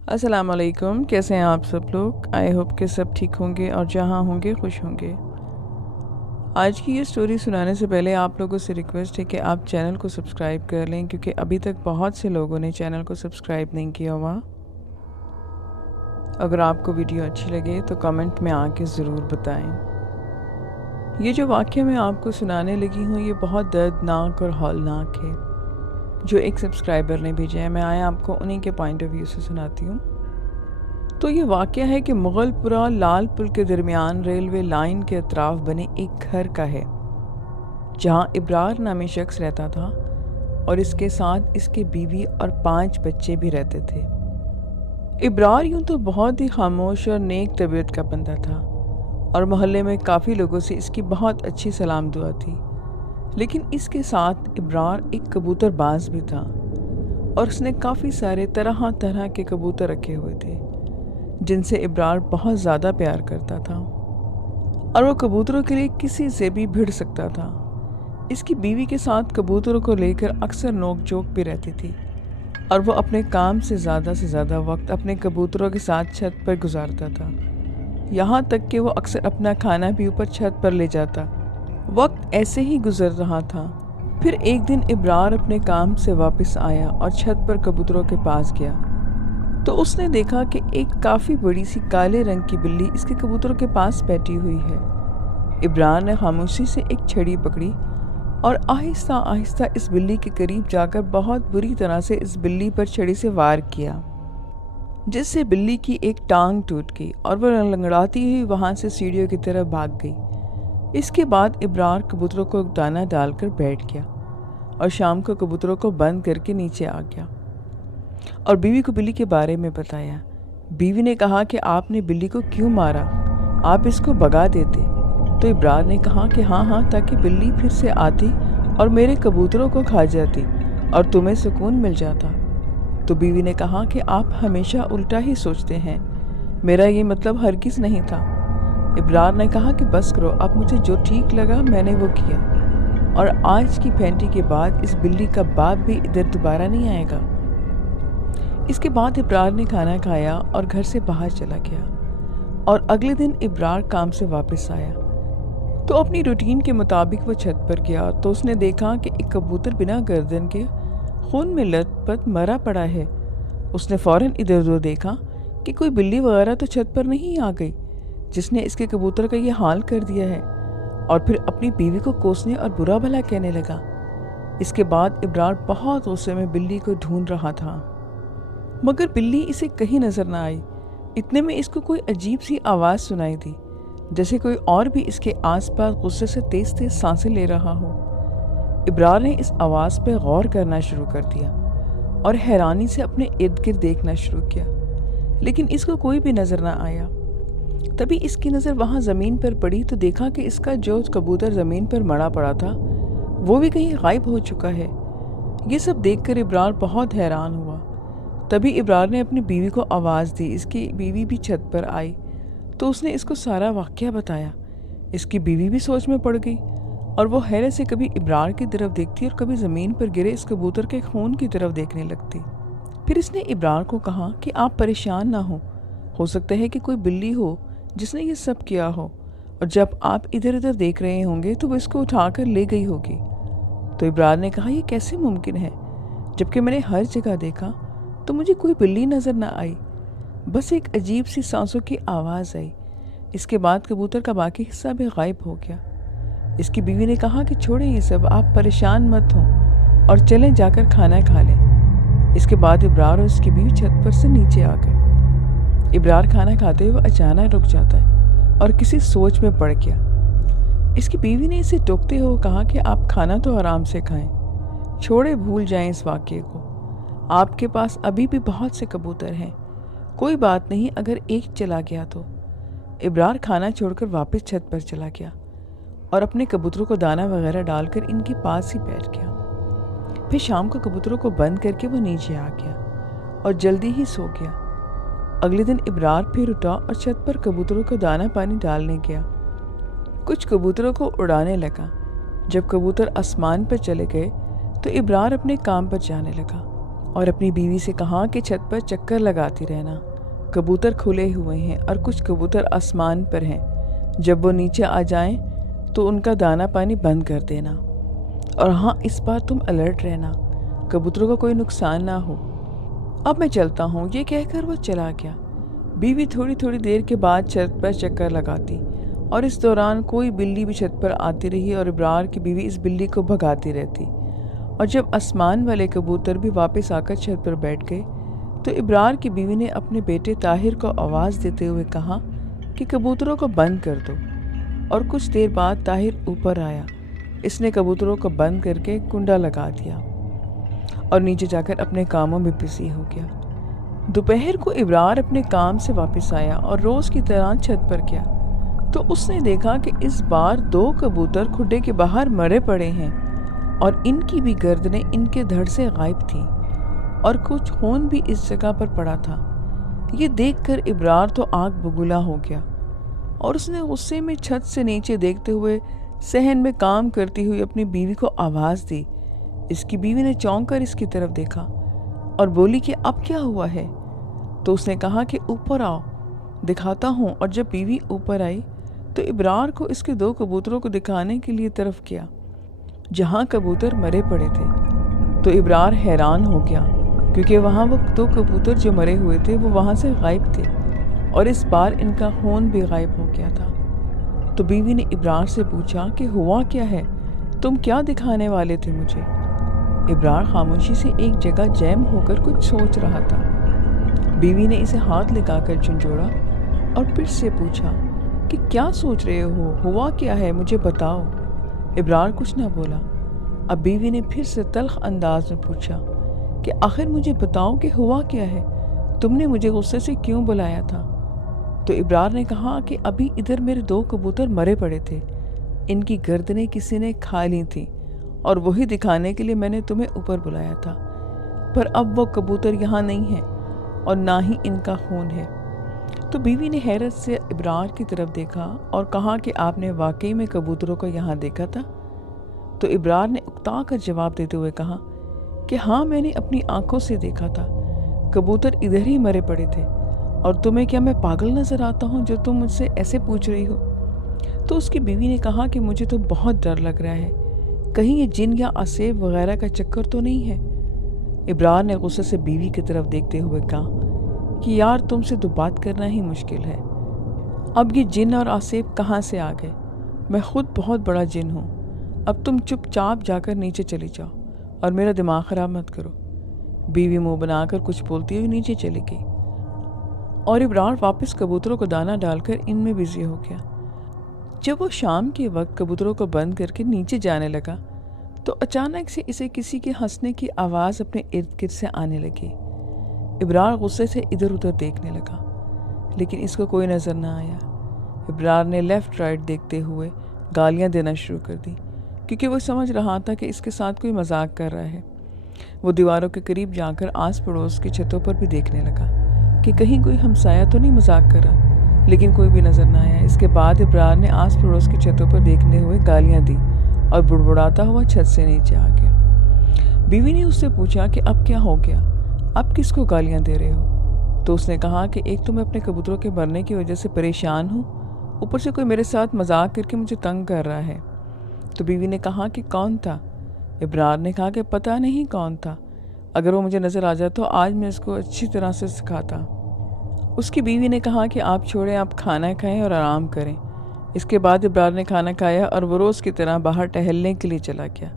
अस्सलाम वालेकुम। कैसे हैं आप सब लोग? आई होप कि सब ठीक होंगे और जहाँ होंगे खुश होंगे। आज की ये स्टोरी सुनाने से पहले आप लोगों से रिक्वेस्ट है कि आप चैनल को सब्सक्राइब कर लें, क्योंकि अभी तक बहुत से लोगों ने चैनल को सब्सक्राइब नहीं किया हुआ। अगर आपको वीडियो अच्छी लगे तो कमेंट में आके ज़रूर बताएं। ये जो वाक़या मैं आपको सुनाने लगी हूँ ये बहुत दर्दनाक और हौलनाक है, जो एक सब्सक्राइबर ने भेजा है। मैं आया आपको उन्हीं के पॉइंट ऑफ व्यू से सुनाती हूँ। तो ये वाक़या है कि मुग़लपुरा लाल पुल के दरमियान रेलवे लाइन के अतराफ बने एक घर का है, जहाँ इब्रार नामी शख्स रहता था और इसके साथ इसके बीवी और 5 बच्चे भी रहते थे। इब्रार यूँ तो बहुत ही खामोश और नेक तबीयत का बंदा था और मोहल्ले में काफ़ी लोगों से इसकी बहुत अच्छी सलाम दुआ थी। लेकिन इसके साथ इब्रार एक कबूतरबाज भी था और उसने काफ़ी सारे तरह तरह के कबूतर रखे हुए थे, जिनसे इब्रार बहुत ज़्यादा प्यार करता था और वो कबूतरों के लिए किसी से भी भिड़ सकता था। इसकी बीवी के साथ कबूतरों को लेकर अक्सर नोक झोंक भी रहती थी और वो अपने काम से ज़्यादा वक्त अपने कबूतरों के साथ छत पर गुजारता था। यहाँ तक कि वो अक्सर अपना खाना भी ऊपर छत पर ले जाता। वक्त ऐसे ही गुजर रहा था। फिर एक दिन इब्रार अपने काम से वापस आया और छत पर कबूतरों के पास गया तो उसने देखा कि एक काफ़ी बड़ी सी काले रंग की बिल्ली इसके कबूतरों के पास बैठी हुई है। इब्रार ने खामोशी से एक छड़ी पकड़ी और आहिस्ता आहिस्ता इस बिल्ली के करीब जाकर बहुत बुरी तरह से इस बिल्ली पर छड़ी से वार किया, जिससे बिल्ली की एक टांग टूट गई और वह लंगड़ाती हुई वहाँ से सीढ़ियों की तरफ भाग गई। इसके बाद इब्रार कबूतरों को दाना डालकर बैठ गया और शाम को कबूतरों को बंद करके नीचे आ गया और बीवी को बिल्ली के बारे में बताया। बीवी ने कहा कि आपने बिल्ली को क्यों मारा, आप इसको भगा देते। तो इब्रार ने कहा कि हाँ, ताकि बिल्ली फिर से आती और मेरे कबूतरों को खा जाती और तुम्हें सुकून मिल जाता। तो बीवी ने कहा कि आप हमेशा उल्टा ही सोचते हैं, मेरा ये मतलब हरगिज़ नहीं था। इब्रार ने कहा कि बस करो, अब मुझे जो ठीक लगा मैंने वो किया और आज की फैंटी के बाद इस बिल्ली का बाप भी इधर दोबारा नहीं आएगा। इसके बाद इब्रार ने खाना खाया और घर से बाहर चला गया और अगले दिन इब्रार काम से वापस आया तो अपनी रूटीन के मुताबिक वो छत पर गया तो उसने देखा कि एक कबूतर बिना गर्दन के खून में लथपथ मरा पड़ा है। उसने फ़ौरन इधर उधर देखा कि कोई बिल्ली वगैरह तो छत पर नहीं आ गई जिसने इसके कबूतर का ये हाल कर दिया है, और फिर अपनी बीवी को कोसने और बुरा भला कहने लगा। इसके बाद इब्रार बहुत गुस्से में बिल्ली को ढूंढ रहा था, मगर बिल्ली इसे कहीं नजर न आई। इतने में इसको कोई अजीब सी आवाज़ सुनाई दी, जैसे कोई और भी इसके आसपास गुस्से से तेज तेज सांसें ले रहा हो। इब्रार ने इस आवाज़ पर गौर करना शुरू कर दिया और हैरानी से अपने इर्द गिर्द देखना शुरू किया, लेकिन इसको कोई भी नज़र न आया। तभी इसकी नज़र वहाँ ज़मीन पर पड़ी तो देखा कि इसका जो कबूतर ज़मीन पर मरा पड़ा था वो भी कहीं गायब हो चुका है। ये सब देखकर इब्रार बहुत हैरान हुआ। तभी इब्रार ने अपनी बीवी को आवाज़ दी। इसकी बीवी भी छत पर आई तो उसने इसको सारा वाक़या बताया। इसकी बीवी भी सोच में पड़ गई और वो हैरत से कभी इब्रार की तरफ देखती और कभी ज़मीन पर गिरे इस कबूतर के खून की तरफ देखने लगती। फिर इसने इब्रार को कहा कि आप परेशान ना हो सकता है कि कोई बिल्ली हो जिसने ये सब किया हो, और जब आप इधर उधर देख रहे होंगे तो वो इसको उठाकर ले गई होगी। तो इब्रार ने कहा, ये कैसे मुमकिन है, जबकि मैंने हर जगह देखा तो मुझे कोई बिल्ली नज़र ना आई, बस एक अजीब सी सांसों की आवाज़ आई। इसके बाद कबूतर का बाकी हिस्सा भी गायब हो गया। इसकी बीवी ने कहा कि छोड़ें ये सब, आप परेशान मत हों और चलें जाकर खाना खा लें। इसके बाद इब्रार और उसकी बीवी छत पर से नीचे आ गए। इब्रार खाना खाते हुए अचानक रुक जाता है और किसी सोच में पड़ गया। इसकी बीवी ने इसे टोकते हुए कहा कि आप खाना तो आराम से खाएं, छोड़े भूल जाएं इस वाक़ये को। आपके पास अभी भी बहुत से कबूतर हैं, कोई बात नहीं अगर एक चला गया तो। इब्रार खाना छोड़कर वापस छत पर चला गया और अपने कबूतरों को दाना वगैरह डालकर इनके पास ही बैठ गया। फिर शाम को कबूतरों को बंद करके वो नीचे आ गया और जल्दी ही सो गया। अगले दिन इब्रार फिर उठा और छत पर कबूतरों को दाना पानी डालने गया। कुछ कबूतरों को उड़ाने लगा। जब कबूतर आसमान पर चले गए तो इब्रार अपने काम पर जाने लगा और अपनी बीवी سے کہا کہ چھت پر چکر لگاتی رہنا، کبوتر کھلے ہوئے ہیں اور کچھ کبوتر آسمان پر ہیں، جب وہ نیچے آ جائیں تو ان کا دانہ پانی بند کر دینا، اور ہاں اس بار تم الرٹ رہنا، کبوتروں کا کوئی نقصان نہ ہو۔ اب میں چلتا ہوں، یہ کہہ کر وہ چلا گیا۔ بیوی تھوڑی دیر کے بعد چھت پر چکر لگاتی اور اس دوران کوئی بلی بھی چھت پر آتی رہی اور ابرار کی بیوی اس بلی کو بھگاتی رہتی، اور جب آسمان والے کبوتر بھی واپس آ کر چھت پر بیٹھ گئے تو ابرار کی بیوی نے اپنے بیٹے طاہر کو آواز دیتے ہوئے کہا کہ کبوتروں کو بند کر دو، اور کچھ دیر بعد طاہر اوپر آیا۔ اس نے کبوتروں کو بند کر کے کنڈا لگا دیا اور نیچے جا کر اپنے کاموں میں بزی ہو گیا۔ دوپہر کو ابرار اپنے کام سے واپس آیا اور روز کی طرح چھت پر گیا تو اس نے دیکھا کہ اس بار 2 کبوتر کھڈے کے باہر مرے پڑے ہیں اور ان کی بھی گردنیں ان کے دھڑ سے غائب تھیں اور کچھ خون بھی اس جگہ پر پڑا تھا۔ یہ دیکھ کر ابرار تو آگ بگولا ہو گیا اور اس نے غصے میں چھت سے نیچے دیکھتے ہوئے صحن میں کام کرتی ہوئی اپنی بیوی کو آواز دی۔ اس کی بیوی نے چونک کر اس کی طرف دیکھا اور بولی کہ اب کیا ہوا ہے؟ تو اس نے کہا کہ اوپر آؤ، دکھاتا ہوں، اور جب بیوی اوپر آئی تو ابرار کو اس کے 2 کبوتروں کو دکھانے کے لیے طرف کیا جہاں کبوتر مرے پڑے تھے۔ تو ابرار حیران ہو گیا کیونکہ وہاں وہ 2 کبوتر جو مرے ہوئے تھے وہ وہاں سے غائب تھے اور اس بار ان کا خون بھی غائب ہو گیا تھا۔ تو بیوی نے ابرار سے پوچھا کہ ہوا کیا ہے، تم کیا دکھانے والے تھے مجھے؟ ابرار خاموشی سے ایک جگہ جیم ہو کر کچھ سوچ رہا تھا۔ بیوی نے اسے ہاتھ لگا کر جھنجھوڑا اور پھر سے پوچھا کہ کیا سوچ رہے ہو، ہوا کیا ہے، مجھے بتاؤ۔ ابرار کچھ نہ بولا۔ اب بیوی نے پھر سے تلخ انداز میں پوچھا کہ آخر مجھے بتاؤ کہ ہوا کیا ہے، تم نے مجھے غصے سے کیوں بلایا تھا؟ تو ابرار نے کہا کہ ابھی ادھر میرے 2 کبوتر مرے پڑے تھے، ان کی گردنیں کسی نے کھا لی تھیں اور وہی دکھانے کے لیے میں نے تمہیں اوپر بلایا تھا، پر اب وہ کبوتر یہاں نہیں ہیں اور نہ ہی ان کا خون ہے۔ تو بیوی نے حیرت سے ابرار کی طرف دیکھا اور کہا کہ آپ نے واقعی میں کبوتروں کو یہاں دیکھا تھا؟ تو ابرار نے اکتا کر جواب دیتے ہوئے کہا کہ ہاں میں نے اپنی آنکھوں سے دیکھا تھا، کبوتر ادھر ہی مرے پڑے تھے، اور تمہیں کیا میں پاگل نظر آتا ہوں جو تم مجھ سے ایسے پوچھ رہی ہو؟ تو اس کی بیوی نے کہا کہ مجھے تو بہت ڈر لگ رہا ہے، کہیں یہ جن یا عصیب وغیرہ کا چکر تو نہیں ہے؟ ابرار نے غصے سے بیوی کی طرف دیکھتے ہوئے کہا کہ یار تم سے تو بات کرنا ہی مشکل ہے، اب یہ جن اور عصیب کہاں سے آ گئے؟ میں خود بہت بڑا جن ہوں، اب تم چپ چاپ جا کر نیچے چلی جاؤ اور میرا دماغ خراب مت کرو۔ بیوی منہ بنا کر کچھ بولتی ہوئی نیچے چلی گئی اور ابرار واپس کبوتروں کو دانہ ڈال کر ان میں بزی ہو گیا۔ جب وہ شام کے وقت کبوتروں کو بند کر کے نیچے جانے لگا تو اچانک سے اسے کسی کے ہنسنے کی آواز اپنے ارد گرد سے آنے لگی۔ ابرار غصے سے ادھر ادھر دیکھنے لگا لیکن اس کو کوئی نظر نہ آیا۔ ابرار نے لیفٹ رائٹ دیکھتے ہوئے گالیاں دینا شروع کر دی کیونکہ وہ سمجھ رہا تھا کہ اس کے ساتھ کوئی مذاق کر رہا ہے۔ وہ دیواروں کے قریب جا کر آس پڑوس کی چھتوں پر بھی دیکھنے لگا کہ کہیں کوئی ہمسایہ تو نہیں مذاق کر رہا، لیکن کوئی بھی نظر نہ آیا۔ اس کے بعد ابرار نے آس پڑوس کی چھتوں پر دیکھتے ہوئے گالیاں دی اور بڑبڑاتا ہوا چھت سے نیچے آ گیا۔ بیوی نے اس سے پوچھا کہ اب کیا ہو گیا، اب کس کو گالیاں دے رہے ہو؟ تو اس نے کہا کہ ایک تو میں اپنے کبوتروں کے مرنے کی وجہ سے پریشان ہوں، اوپر سے کوئی میرے ساتھ مذاق کر کے مجھے تنگ کر رہا ہے۔ تو بیوی نے کہا کہ کون تھا؟ ابرار نے کہا کہ پتہ نہیں کون تھا، اگر وہ مجھے نظر آ جاتا تو آج میں اس کو اچھی طرح سے سکھاتا۔ اس کی بیوی نے کہا کہ آپ چھوڑیں، آپ کھانا کھائیں اور آرام کریں۔ اس کے بعد ابرار نے کھانا کھایا اور وہ روز کی طرح باہر ٹہلنے کے لیے چلا گیا۔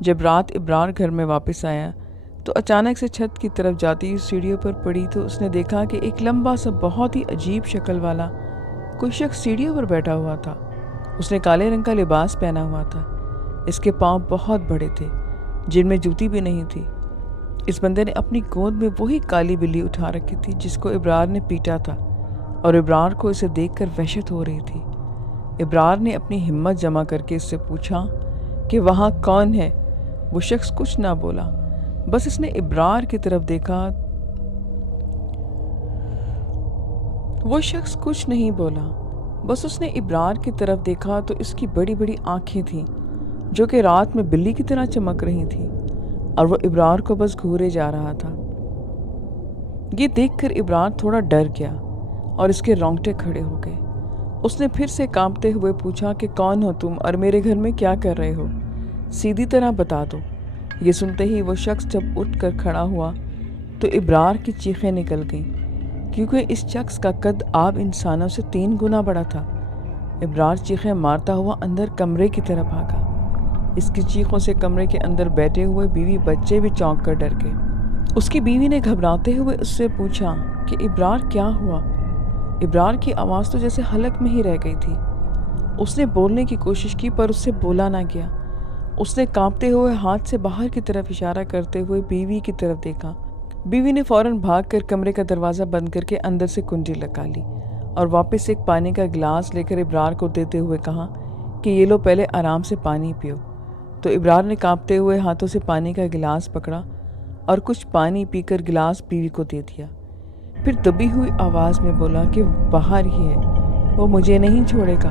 جب رات ابرار گھر میں واپس آیا تو اچانک سے چھت کی طرف جاتی ہوئی سیڑھیوں پر پڑی تو اس نے دیکھا کہ ایک لمبا سا بہت ہی عجیب شکل والا کوئی شخص سیڑھیوں پر بیٹھا ہوا تھا۔ اس نے کالے رنگ کا لباس پہنا ہوا تھا، اس کے پاؤں بہت بڑے تھے جن میں جوتی بھی نہیں تھی۔ اس بندے نے اپنی گود میں وہی کالی بلی اٹھا رکھی تھی جس کو ابرار نے پیٹا تھا، اور ابرار کو اسے دیکھ کر وحشت ہو رہی تھی۔ ابرار نے اپنی ہمت جمع کر کے اس سے پوچھا کہ وہاں کون ہے؟ وہ شخص کچھ نہ بولا، بس اس نے ابرار کی طرف دیکھا۔ وہ شخص کچھ نہیں بولا، بس اس نے ابرار کی طرف دیکھا تو اس کی بڑی بڑی آنکھیں تھیں جو کہ رات میں بلی کی طرح چمک رہی تھیں، और वो इब्रार को बस घूरे जा रहा था। ये देखकर इब्रार थोड़ा डर गया और इसके रोंगटे खड़े हो गए। उसने फिर से कांपते हुए पूछा कि कौन हो तुम और मेरे घर में क्या कर रहे हो, सीधी तरह बता दो। ये सुनते ही वो शख्स जब उठकर खड़ा हुआ तो इब्रार की चीखें निकल गईं, क्योंकि इस शख्स का कद आम इंसानों से 3 गुना बड़ा था। इब्रार चीखें मारता हुआ अंदर कमरे की तरफ भागा। इसकी चीखों से कमरे के अंदर बैठे हुए बीवी बच्चे भी चौंक कर डर गए। उसकी बीवी ने घबराते हुए उससे पूछा कि इब्रार क्या हुआ। इब्रार की आवाज़ तो जैसे हलक में ही रह गई थी। उसने बोलने की कोशिश की पर उससे बोला ना गया। उसने कांपते हुए हाथ से बाहर की तरफ इशारा करते हुए बीवी की तरफ देखा। बीवी ने फौरन भागकर कमरे का दरवाज़ा बंद करके अंदर से कुंडी लगा ली और वापस एक पानी का गिलास लेकर इब्रार को देते हुए कहा कि ये लो, पहले आराम से पानी पियो। तो इब्रार ने कांपते हुए हाथों से पानी का गिलास पकड़ा और कुछ पानी पीकर गिलास बीवी को दे दिया। फिर दबी हुई आवाज़ में बोला कि बाहर ही है, वो मुझे नहीं छोड़ेगा।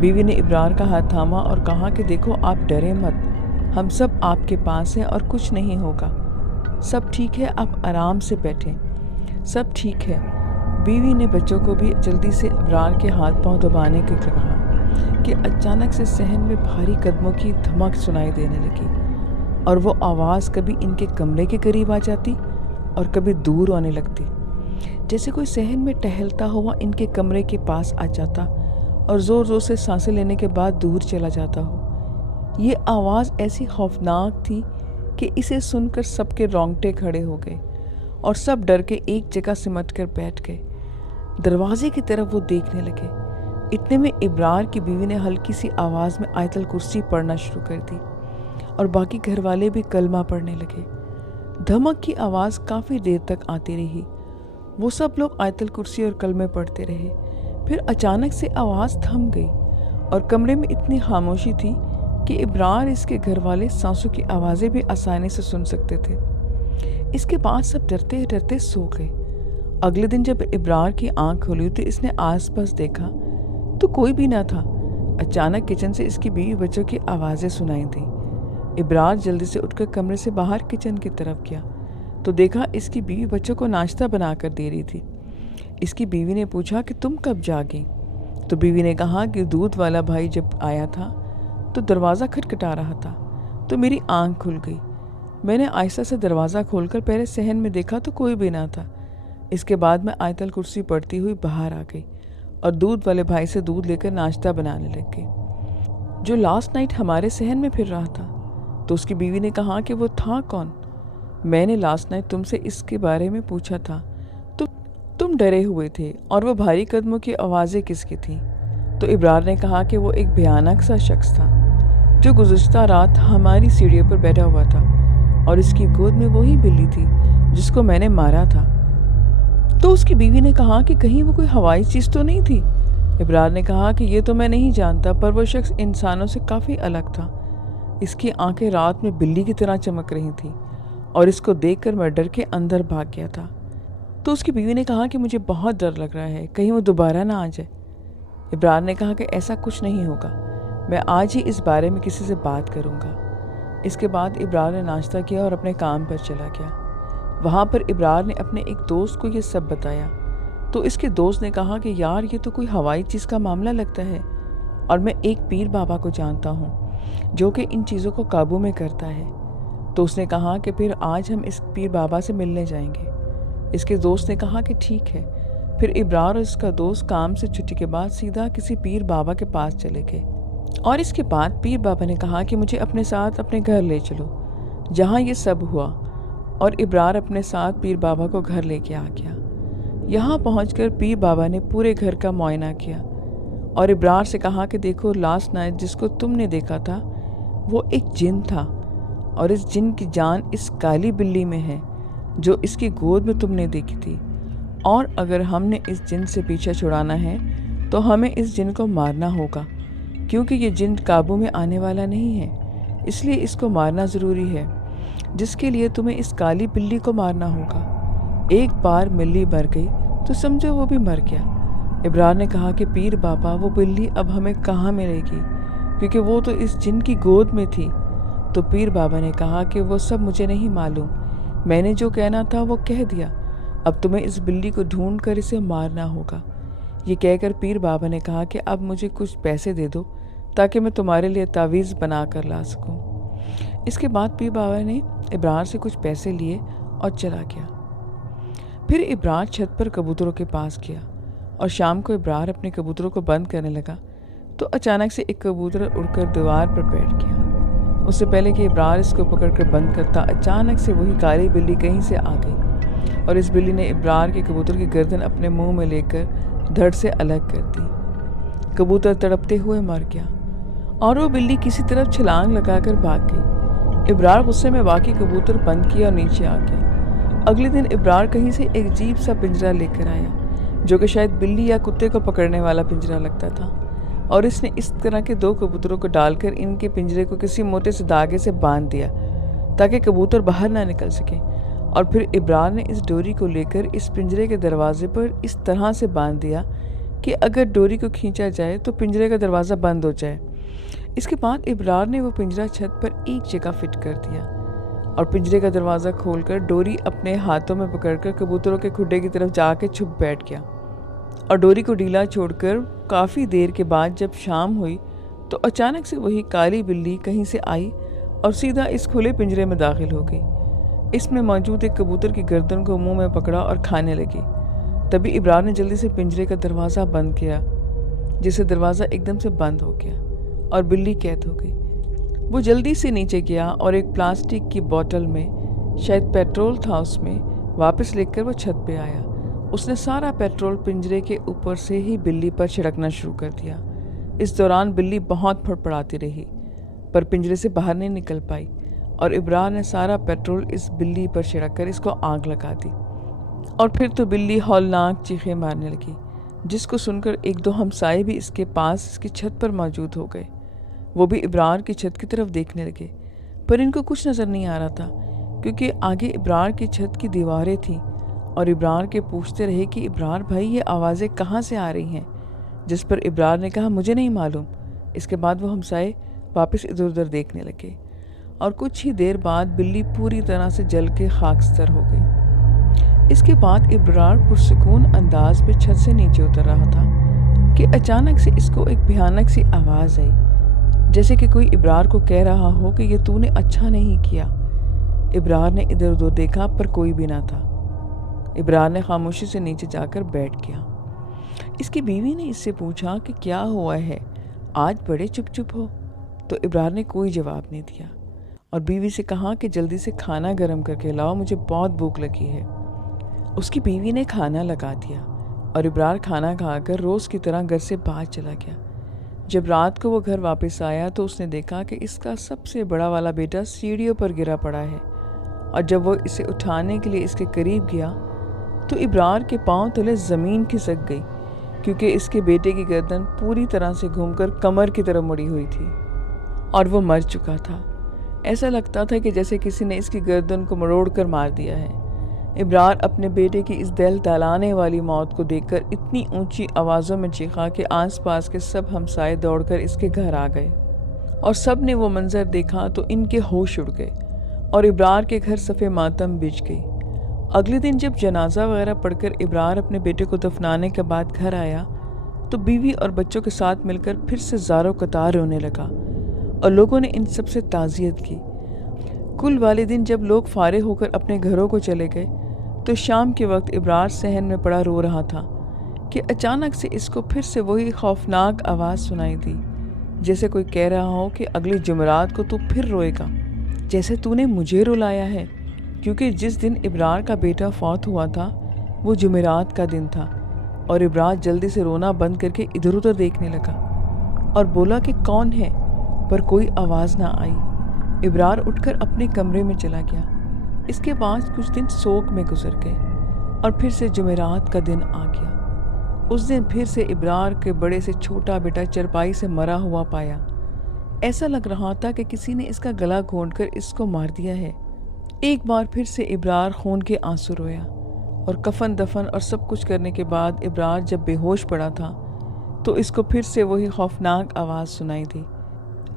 बीवी ने इब्रार का हाथ थामा और कहा कि देखो, आप डरे मत, हम सब आपके पास हैं और कुछ नहीं होगा, सब ठीक है, आप आराम से बैठें, सब ठीक है। बीवी ने बच्चों को भी जल्दी से इब्रार के हाथ पांव दबाने के कहा कि अचानक से सहन में भारी कदमों की धमक सुनाई देने लगी और वो आवाज़ कभी इनके कमरे के करीब आ जाती और कभी दूर आने लगती, जैसे कोई सहन में टहलता हुआ इनके कमरे के पास आ जाता और ज़ोर ज़ोर से सांसें लेने के बाद दूर चला जाता हो। ये आवाज़ ऐसी खौफनाक थी कि इसे सुनकर सबके रोंगटे खड़े हो गए और सब डर के एक जगह सिमट कर बैठ गए। दरवाजे की तरफ वो देखने लगे। इतने में इब्रार की बीवी ने हल्की सी आवाज़ में आयतल कुर्सी पढ़ना शुरू कर दी और बाकी घर वाले भी कलमा पढ़ने लगे। धमक की आवाज़ काफ़ी देर तक आती रही। वो सब लोग आयतल कुर्सी और कलमे पढ़ते रहे। फिर अचानक से आवाज़ थम गई और कमरे में इतनी खामोशी थी कि इब्रार इसके घर वाले सांसों की आवाज़ें भी आसानी से सुन सकते थे। इसके बाद सब डरते डरते सो गए। अगले दिन जब इब्रार की आंख खुली तो इसने आसपास देखा तो कोई भी ना था। अचानक किचन से इसकी बीवी बच्चों की आवाज़ें सुनाई दी। इब्रार जल्दी से उठकर कमरे से बाहर किचन की तरफ गया तो देखा इसकी बीवी बच्चों को नाश्ता बना कर दे रही थी। इसकी बीवी ने पूछा कि तुम कब जागी? तो बीवी ने कहा कि दूध वाला भाई जब आया था तो दरवाज़ा खटखटा रहा था तो मेरी आंख खुल गई। मैंने आहिस्ता से दरवाज़ा खोलकर पहले सहन में देखा तो कोई भी ना था। इसके बाद मैं आयतल कुर्सी पढ़ती हुई बाहर आ गई और दूध वाले भाई से दूध लेकर नाश्ता बनाने लग गई, जो लास्ट नाइट हमारे सहन में फिर रहा था। तो उसकी बीवी ने कहा कि वो था कौन? मैंने लास्ट नाइट तुमसे इसके बारे में पूछा था, तुम डरे हुए थे और वो भारी कदमों की आवाज़ें किसकी थी? तो इब्रार ने कहा कि वो एक भयानक सा शख्स था जो गुज़श्ता रात हमारी सीढ़ियों पर बैठा हुआ था और इसकी गोद में वही बिल्ली थी जिसको मैंने मारा था। तो उसकी बीवी ने कहा कि कहीं वो कोई हवाई चीज़ तो नहीं थी? इब्रार ने कहा कि ये तो मैं नहीं जानता, पर वो शख्स इंसानों से काफ़ी अलग था। इसकी आंखें रात में बिल्ली की तरह चमक रही थी और इसको देखकर मैं डर के अंदर भाग गया था। तो उसकी बीवी ने कहा कि मुझे बहुत डर लग रहा है, कहीं वो दोबारा ना आ जाए। इब्रार ने कहा कि ऐसा कुछ नहीं होगा, मैं आज ही इस बारे में किसी से बात करूंगा। इसके बाद इब्रार ने नाश्ता किया और अपने काम पर चला गया। वहाँ पर इब्रार ने अपने एक दोस्त को ये सब बताया तो इसके दोस्त ने कहा कि यार ये तो कोई हवाई चीज़ का मामला लगता है और मैं एक पीर बाबा को जानता हूँ जो कि इन चीज़ों को काबू में करता है। तो उसने कहा कि फिर आज हम इस पीर बाबा से मिलने जाएंगे। इसके दोस्त ने कहा कि ठीक है। फिर इब्रार और इसका दोस्त काम से छुट्टी के बाद सीधा किसी पीर बाबा के पास चले गए और इसके बाद पीर बाबा ने कहा कि मुझे अपने साथ अपने घर ले चलो जहाँ ये सब हुआ। और इब्रार अपने साथ पीर बाबा को घर लेके आ गया। यहाँ पहुंचकर पीर बाबा ने पूरे घर का मुआयना किया और इब्रार से कहा कि देखो, लास्ट नाइट जिसको तुमने देखा था वो एक जिन था और इस जिन की जान इस काली बिल्ली में है जो इसकी गोद में तुमने देखी थी, और अगर हमने इस जिन से पीछा छुड़ाना है तो हमें इस जिन को मारना होगा, क्योंकि ये जिन काबू में आने वाला नहीं है, इसलिए इसको मारना ज़रूरी है, जिसके लिए तुम्हें इस काली बिल्ली को मारना होगा। एक बार बिल्ली मर गई तो समझो वो भी मर गया। इब्रार ने कहा कि पीर बाबा, वो बिल्ली अब हमें कहाँ मिलेगी, क्योंकि वो तो इस जिन की गोद में थी। تو پیر بابا نے کہا کہ وہ سب مجھے نہیں معلوم، میں نے جو کہنا تھا وہ کہہ دیا، اب تمہیں اس بلی کو ڈھونڈ کر اسے مارنا ہوگا۔ یہ کہہ کر پیر بابا نے کہا کہ اب مجھے کچھ پیسے دے دو تاکہ میں تمہارے لیے تعویذ بنا کر لا سکوں۔ اس کے بعد پیر بابا نے ابرار سے کچھ پیسے لیے اور چلا گیا۔ پھر ابرار چھت پر کبوتروں کے پاس گیا اور شام کو ابرار اپنے کبوتروں کو بند کرنے لگا تو اچانک سے ایک کبوتر اڑ کر دیوار پر بیٹھ گیا۔ اس سے پہلے کہ ابرار اس کو پکڑ کر بند کرتا، اچانک سے وہی کالی بلی کہیں سے آ گئی اور اس بلی نے ابرار کے کبوتر کی گردن اپنے منہ میں لے کر دھڑ سے الگ کر دی۔ کبوتر تڑپتے ہوئے مر گیا اور وہ بلی کسی طرف چھلانگ لگا کر بھاگ گئی۔ ابرار غصے میں باقی کبوتر بند کیا اور نیچے آ گیا۔ اگلے دن ابرار کہیں سے ایک عجیب سا پنجرا لے کر آیا جو کہ شاید بلی یا کتے کو پکڑنے والا پنجرا لگتا تھا، اور اس نے اس طرح کے 2 کبوتروں کو ڈال کر ان کے پنجرے کو کسی موٹے سے دھاگے سے باندھ دیا تاکہ کبوتر باہر نہ نکل سکے، اور پھر ابرار نے اس ڈوری کو لے کر اس پنجرے کے دروازے پر اس طرح سے باندھ دیا کہ اگر ڈوری کو کھینچا جائے تو پنجرے کا دروازہ بند ہو جائے۔ اس کے بعد ابرار نے وہ پنجرا چھت پر ایک جگہ فٹ کر دیا اور پنجرے کا دروازہ کھول کر ڈوری اپنے ہاتھوں میں پکڑ کر کبوتروں کے کھڈے کی طرف جا کے چھپ بیٹھ گیا، اور ڈوری کو ڈھیلا چھوڑ کر کافی دیر کے بعد جب شام ہوئی تو اچانک سے وہی کالی بلی کہیں سے آئی اور سیدھا اس کھلے پنجرے میں داخل ہو گئی۔ اس میں موجود ایک کبوتر کی گردن کو منہ میں پکڑا اور کھانے لگی۔ تبھی ابرار نے جلدی سے پنجرے کا دروازہ بند کیا، جس سے دروازہ ایک دم سے بند ہو گیا اور بلی قید ہو گئی۔ وہ جلدی سے نیچے گیا اور ایک پلاسٹک کی بوتل میں شاید پیٹرول تھا، اس میں واپس لے کر وہ چھت پہ آیا۔ اس نے سارا پیٹرول پنجرے کے اوپر سے ہی بلی پر چھڑکنا شروع کر دیا۔ اس دوران بلی بہت پھڑپڑاتی رہی پر پنجرے سے باہر نہیں نکل پائی، اور ابرار نے سارا پیٹرول اس بلی پر چھڑک کر اس کو آگ لگا دی، اور پھر تو بلی ہولناک چیخیں مارنے لگی، جس کو سن کر 1-2 ہمسائے بھی اس کے پاس اس کی چھت پر موجود ہو گئے۔ وہ بھی ابرار کی چھت کی طرف دیکھنے لگے، پر ان کو کچھ نظر نہیں آ رہا تھا کیونکہ آگے ابرار کی چھت کی دیواریں تھیں، اور ابرار کے پوچھتے رہے کہ ابرار بھائی یہ آوازیں کہاں سے آ رہی ہیں، جس پر ابرار نے کہا مجھے نہیں معلوم۔ اس کے بعد وہ ہمسائے واپس ادھر ادھر دیکھنے لگے، اور کچھ ہی دیر بعد بلی پوری طرح سے جل کے خاکستر ہو گئی۔ اس کے بعد ابرار پرسکون انداز پہ چھت سے نیچے اتر رہا تھا کہ اچانک سے اس کو ایک بھیانک سی آواز آئی، جیسے کہ کوئی ابرار کو کہہ رہا ہو کہ یہ تو نے اچھا نہیں کیا۔ ابرار نے ادھر ادھر دیکھا پر کوئی بھی نہ تھا۔ ابرار نے خاموشی سے نیچے جا کر بیٹھ گیا۔ اس کی بیوی نے اس سے پوچھا کہ کیا ہوا ہے، آج بڑے چپ چپ ہو؟ تو ابرار نے کوئی جواب نہیں دیا اور بیوی سے کہا کہ جلدی سے کھانا گرم کر کے لاؤ، مجھے بہت بھوک لگی ہے۔ اس کی بیوی نے کھانا لگا دیا اور ابرار کھانا کھا کر روز کی طرح گھر سے باہر چلا گیا۔ جب رات کو وہ گھر واپس آیا تو اس نے دیکھا کہ اس کا سب سے بڑا والا بیٹا سیڑھیوں پر گرا پڑا ہے، اور جب وہ اسے اٹھانے کے لیے اس کے قریب گیا تو ابرار کے پاؤں تلے زمین کھسک گئی، کیونکہ اس کے بیٹے کی گردن پوری طرح سے گھوم کر کمر کی طرف مڑی ہوئی تھی اور وہ مر چکا تھا۔ ایسا لگتا تھا کہ جیسے کسی نے اس کی گردن کو مروڑ کر مار دیا ہے۔ ابرار اپنے بیٹے کی اس دل دہلانے والی موت کو دیکھ کر اتنی اونچی آوازوں میں چیخا کہ آس پاس کے سب ہمسائے دوڑ کر اس کے گھر آ گئے، اور سب نے وہ منظر دیکھا تو ان کے ہوش اڑ گئے اور ابرار کے گھر صفِ ماتم بچ گئی۔ اگلے دن جب جنازہ وغیرہ پڑھ کر ابرار اپنے بیٹے کو دفنانے کے بعد گھر آیا تو بیوی اور بچوں کے ساتھ مل کر پھر سے زاروں قطار رونے لگا، اور لوگوں نے ان سب سے تعزیت کی۔ کل والے دن جب لوگ فارغ ہو کر اپنے گھروں کو چلے گئے تو شام کے وقت ابرار صحن میں پڑا رو رہا تھا کہ اچانک سے اس کو پھر سے وہی خوفناک آواز سنائی دی، جیسے کوئی کہہ رہا ہو کہ اگلی جمعرات کو تو پھر روئے گا، جیسے تو نے مجھے رلایا ہے، کیونکہ جس دن ابرار کا بیٹا فوت ہوا تھا وہ جمعرات کا دن تھا۔ اور ابرار جلدی سے رونا بند کر کے ادھر ادھر دیکھنے لگا اور بولا کہ کون ہے، پر کوئی آواز نہ آئی۔ ابرار اٹھ کر اپنے کمرے میں چلا گیا۔ اس کے بعد کچھ دن سوگ میں گزر گئے اور پھر سے جمعرات کا دن آ گیا۔ اس دن پھر سے ابرار کے بڑے سے چھوٹا بیٹا چرپائی سے مرا ہوا پایا۔ ایسا لگ رہا تھا کہ کسی نے اس کا گلا گھونٹ کر اس کو مار دیا ہے۔ ایک بار پھر سے ابرار خون کے آنسو رویا، اور کفن دفن اور سب کچھ کرنے کے بعد ابرار جب بے ہوش پڑا تھا تو اس کو پھر سے وہی خوفناک آواز سنائی دی۔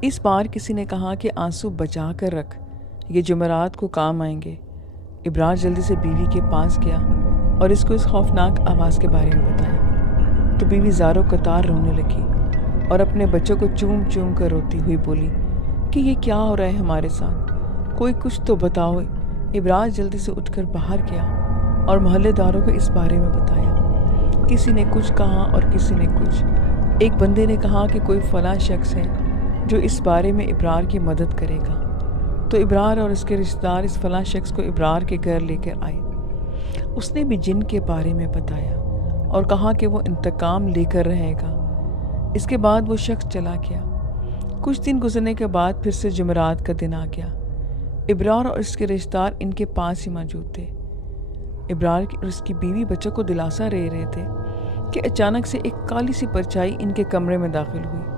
इस बार किसी ने कहा कि आंसू बचा कर रख, ये जुमेरात को काम आएंगे। इब्रार जल्दी से बीवी के पास गया और इसको इस खौफनाक आवाज़ के बारे में बताया तो बीवी ज़ारो कतार रोने लगी और अपने बच्चों को चूम चूम कर रोती हुई बोली कि ये क्या हो रहा है हमारे साथ, कोई कुछ तो बताओ। इब्रार जल्दी से उठकर बाहर गया और मोहल्लेदारों को इस बारे में बताया। किसी ने कुछ कहा और किसी ने कुछ। एक बंदे ने कहा कि कोई फलां शख्स है जो इस बारे में इब्रार की मदद करेगा। तो इब्रार और उसके रिश्तेदार इस फलां शख्स को इब्रार के घर लेकर आए। उसने भी जिन के बारे में बताया और कहा कि वो इंतकाम लेकर रहेगा। इसके बाद वो शख्स चला गया। कुछ दिन गुजरने के बाद फिर से जुमेरात का दिन आ गया। इब्रार और उसके रिश्तेदार इनके पास ही मौजूद थे। इब्रार और उसकी बीवी बच्चों को दिलासा दे रहे थे कि अचानक से एक काली सी परछाई इनके कमरे में दाखिल हुई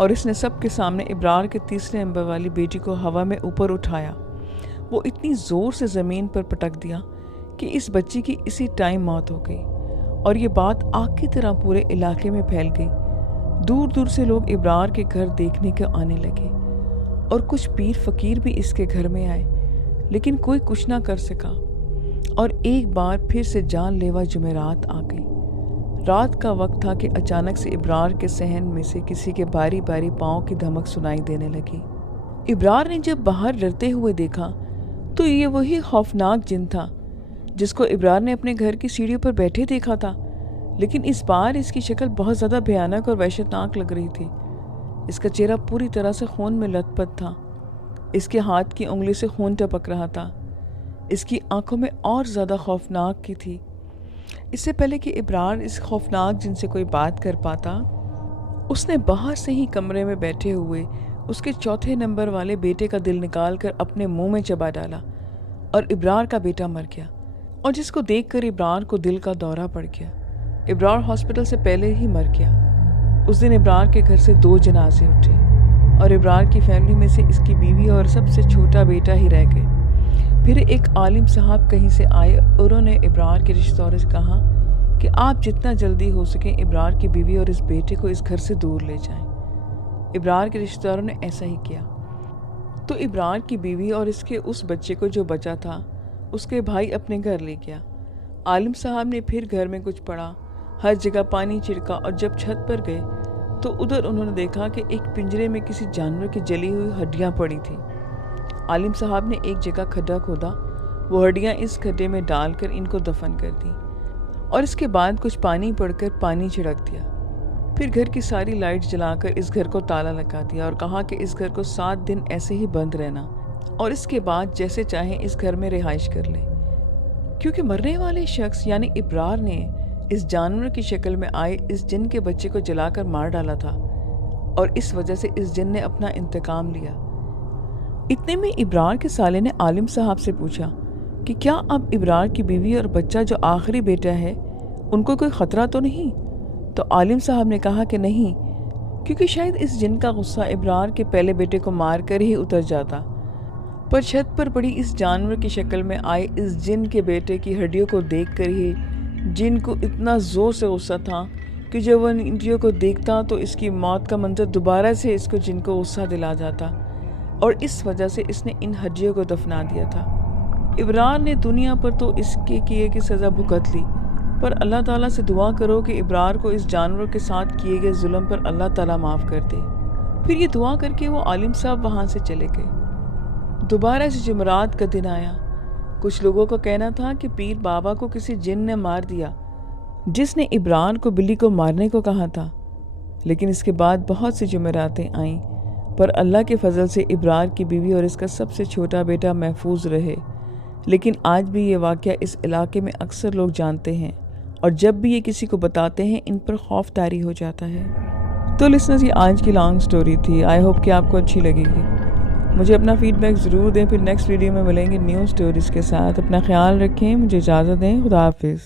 और इसने सबके सामने इब्रार के तीसरे नंबर वाली बेटी को हवा में ऊपर उठाया। वो इतनी ज़ोर से ज़मीन पर पटक दिया कि इस बच्ची की इसी टाइम मौत हो गई और ये बात आग की तरह पूरे इलाके में फैल गई। दूर दूर से लोग इब्रार के घर देखने को आने लगे और कुछ पीर फकीर भी इसके घर में आए, लेकिन कोई कुछ ना कर सका और एक बार फिर से जानलेवा जुमेरात आ गई। रात का वक्त था कि अचानक से इब्रार के सहन में से किसी के बारी बारी पाँव की धमक सुनाई देने लगी। इब्रार ने जब बाहर डरते हुए देखा तो ये वही खौफनाक जिन था जिसको इब्रार ने अपने घर की सीढ़ियों पर बैठे देखा था, लेकिन इस बार इसकी शक्ल बहुत ज़्यादा भयानक और वहशतनाक लग रही थी। इसका चेहरा पूरी तरह से खून में लथपथ था। इसके हाथ की उंगली से खून टपक रहा था। इसकी आंखों में और ज़्यादा खौफनाक की थी। इससे पहले कि इब्रार इस खौफनाक जिन से कोई बात कर पाता, उसने बाहर से ही कमरे में बैठे हुए उसके चौथे नंबर वाले बेटे का दिल निकाल कर अपने मुंह में चबा डाला और इब्रार का बेटा मर गया और जिसको देखकर इब्रार को दिल का दौरा पड़ गया। इब्रार हॉस्पिटल से पहले ही मर गया। उस दिन इब्रार के घर से 2 जनाजे उठे और इब्रार की फैमिली में से इसकी बीवी और सबसे छोटा बेटा ही रह गए। फिर एक आलिम साहब कहीं से आए और उन्होंने इब्रार के रिश्तेदारों से कहा कि आप जितना जल्दी हो सके इब्रार की बीवी और इस बेटे को इस घर से दूर ले जाएं। इब्रार के रिश्तेदारों ने ऐसा ही किया। तो इब्रार की बीवी और इसके उस बच्चे को जो बचा था उसके भाई अपने घर ले गया। आलिम साहब ने फिर घर में कुछ पढ़ा, हर जगह पानी छिड़का और जब छत पर गए तो उधर उन्होंने देखा कि एक पिंजरे में किसी जानवर की जली हुई हड्डियां पड़ी थी। आलिम साहब ने एक जगह खड्डा खोदा, वो हड्डियां इस खड्डे में डालकर इनको दफन कर दी और इसके बाद कुछ पानी पड़कर पानी छिड़क दिया। फिर घर की सारी लाइट जलाकर इस घर को ताला लगा दिया और कहा कि इस घर को 7 दिन ऐसे ही बंद रहना और इसके बाद जैसे चाहें इस घर में रिहाइश कर लें, क्योंकि मरने वाले शख्स यानी इब्रार ने इस जानवर की शक्ल में आए इस जिन के बच्चे को जलाकर मार डाला था और इस वजह से इस जिन ने अपना इंतकाम लिया। इतने में इब्रार के साले ने आलिम साहब से पूछा कि क्या अब इब्रार की बीवी और बच्चा जो आखिरी बेटा है उनको कोई ख़तरा तो नहीं? तो आलिम साहब ने कहा कि नहीं, क्योंकि शायद इस जिन का गुस्सा इब्रार के पहले बेटे को मार कर ही उतर जाता। पर छत पर पड़ी इस जानवर की शक्ल में आए इस जिन के बेटे की हड्डियों को देखकर ही जिन को इतना ज़ोर से गुस्सा था कि जब वह इन हड्डियों को देखता तो इसकी मौत का मंजर दोबारा से इसको जिन को गुस्सा दिला जाता और इस वजह से इसने इन हड्डियों को दफना दिया था। इब्रार ने दुनिया पर तो इसके किए की सज़ा भुगत ली, पर अल्लाह ताला से दुआ करो कि इब्रार को इस जानवर के साथ किए गए जुल्म पर अल्लाह ताला माफ़ कर दे। फिर ये दुआ करके वो आलिम साहब वहाँ से चले गए। दोबारा से जुमेरात का दिन आया। कुछ लोगों का कहना था कि पीर बाबा को किसी जिन ने मार दिया जिसने इब्रार को बिल्ली को मारने को कहा था, लेकिन इसके बाद बहुत सी जुमेरातें आईं, पर अल्लाह के फजल से इब्रार की बीवी और इसका सबसे छोटा बेटा महफूज रहे। लेकिन आज भी ये वाक़या इस इलाके में अक्सर लोग जानते हैं और जब भी ये किसी को बताते हैं इन पर खौफ तारी हो जाता है। तो लिसनर्स, ये आज की लॉन्ग स्टोरी थी। आई होप कि आपको अच्छी लगेगी। मुझे अपना फीडबैक ज़रूर दें। फिर नेक्स्ट वीडियो में मिलेंगे न्यू स्टोरीज़ के साथ। अपना ख्याल रखें। मुझे इजाज़त दें। खुदा हाफिज़।